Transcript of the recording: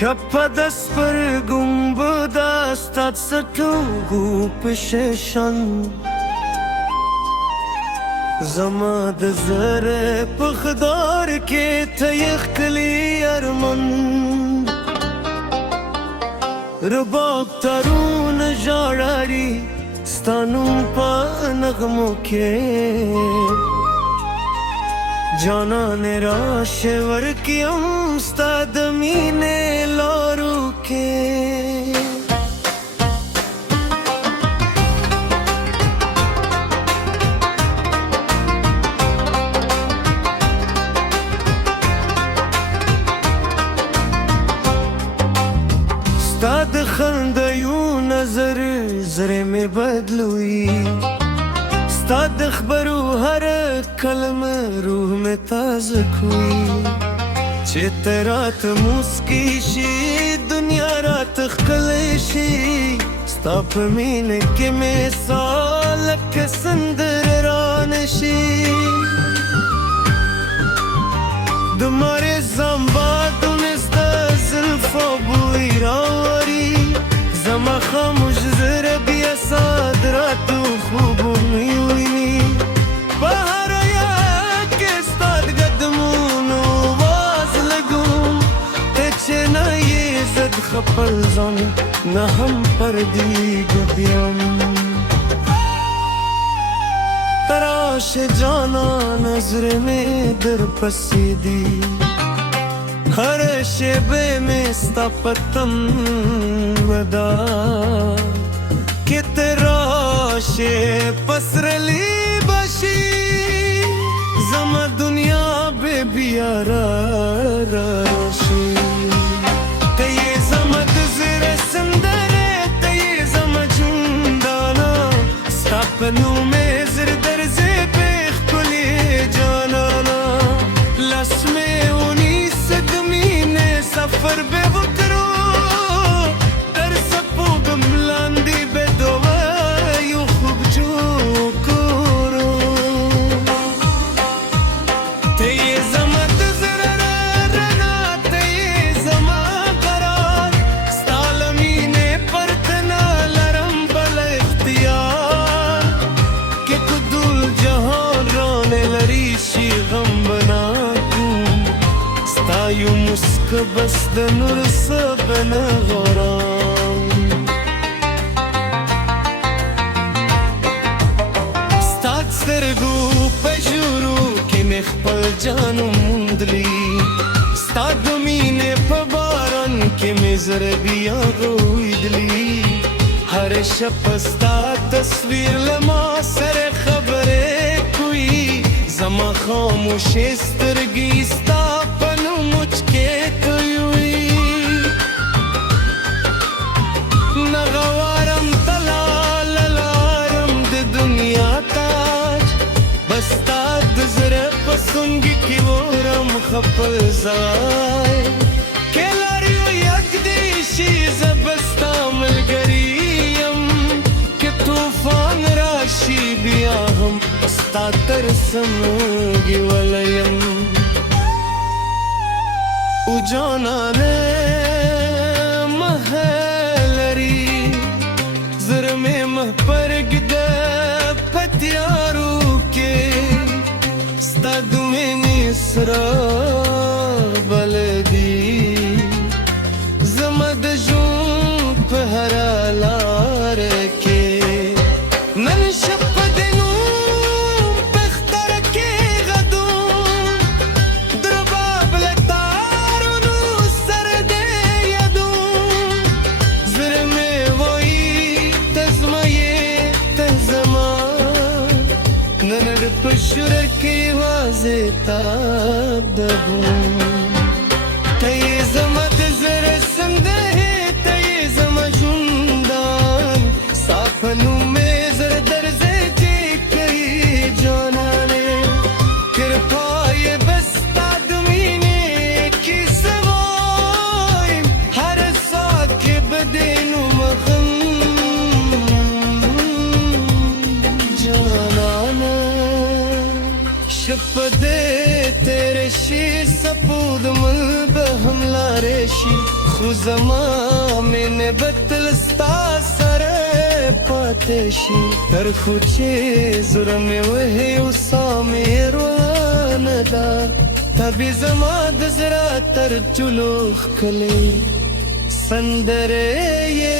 شپه د سپرږو مبده ستا د سترګو په شیشن زما د زړه په خدار کې ته یې ښکلي ارمن رباب تارونه ژاړي ستا نوم په نغمو کې جانانې راشه ورکیم ستا د مینې لارو کې ستا د خندیو نظر زړه مې بدلوي ستا د خبرو هر کلمه روح میں تازه کوي چې ته راته موسکی شي دنیا راته ښکلی شي ستا په مینه کې مې ساه لکه سندره رانشي د مارې زامبادونه ستا زلفو بوی راوړي زما خاموش زړه بیا ساد راتو خوبونه ویني په هر یاد کې ستا د قدمونو واز لګوم ته چې نه یې زه د خپل ځان نه هم پردیږه بیم راشه جانانه زړه مې درپسې دی हर शेबे में स्ता पतम वदा कि तेरा शे पसरली बशी जमा दुनिया बेबियारा राशी तये जमा तुझरे संदरे तये जमा जुंदाना स्ता पनू में जर दर्जे पे खुली जानाना लस में सफर बे वकरो در سپوږم لاندې به دوایو خوب جو کورو ته یې زما د زړه رڼا ته یې زما قرار ستا له مینې پرته نه لرم بل اختیار که کدل جهان رانه لري شي غم بنا یو مسک بس د نور سبن غرام ستاد سترګو په ژورو کې مې خپل جان موندلی ستا د مینې په باران کې مې زړه بیا رویدلی هر شپه ستا تصویر له ما سره خبرې کوي زما خاموشې سترګې ستا मुझके तो यूं नगवारम तलाल लारम दे दुनिया ताज बस्ता दजरे पसंगी की वोरम खपल जाए के लारियो यकदीशी जबस्ता मिलगरीयम के तूफान राशि बिया हम बस्ता तरसम गिवलयम جانانه محلری زړه مې مهپرږده په تیارو کې ستا د مینې سره بلدي زما د ژوند په هره لاره کې نن شپه د نوم په اختر کې غدون درباب لتا پشور کې واځي تاب دبون ته یې زما د زړه سنده ته یې زما ژوندان صافنو مې زړه درځي چې کوي جانانې کرپا یې بس ستا د مینې کیسه وایم هر ساعت کې به دې نوم غم جانانه شپه دې تیرې شي سپود من به هم لارې شي خو زما مینې به تل ستا سره پاتې شي تر خو چې زړه مې وهي او ساه مې روانه ده تبې زما د زړه تر ټولو ښکلې سندرې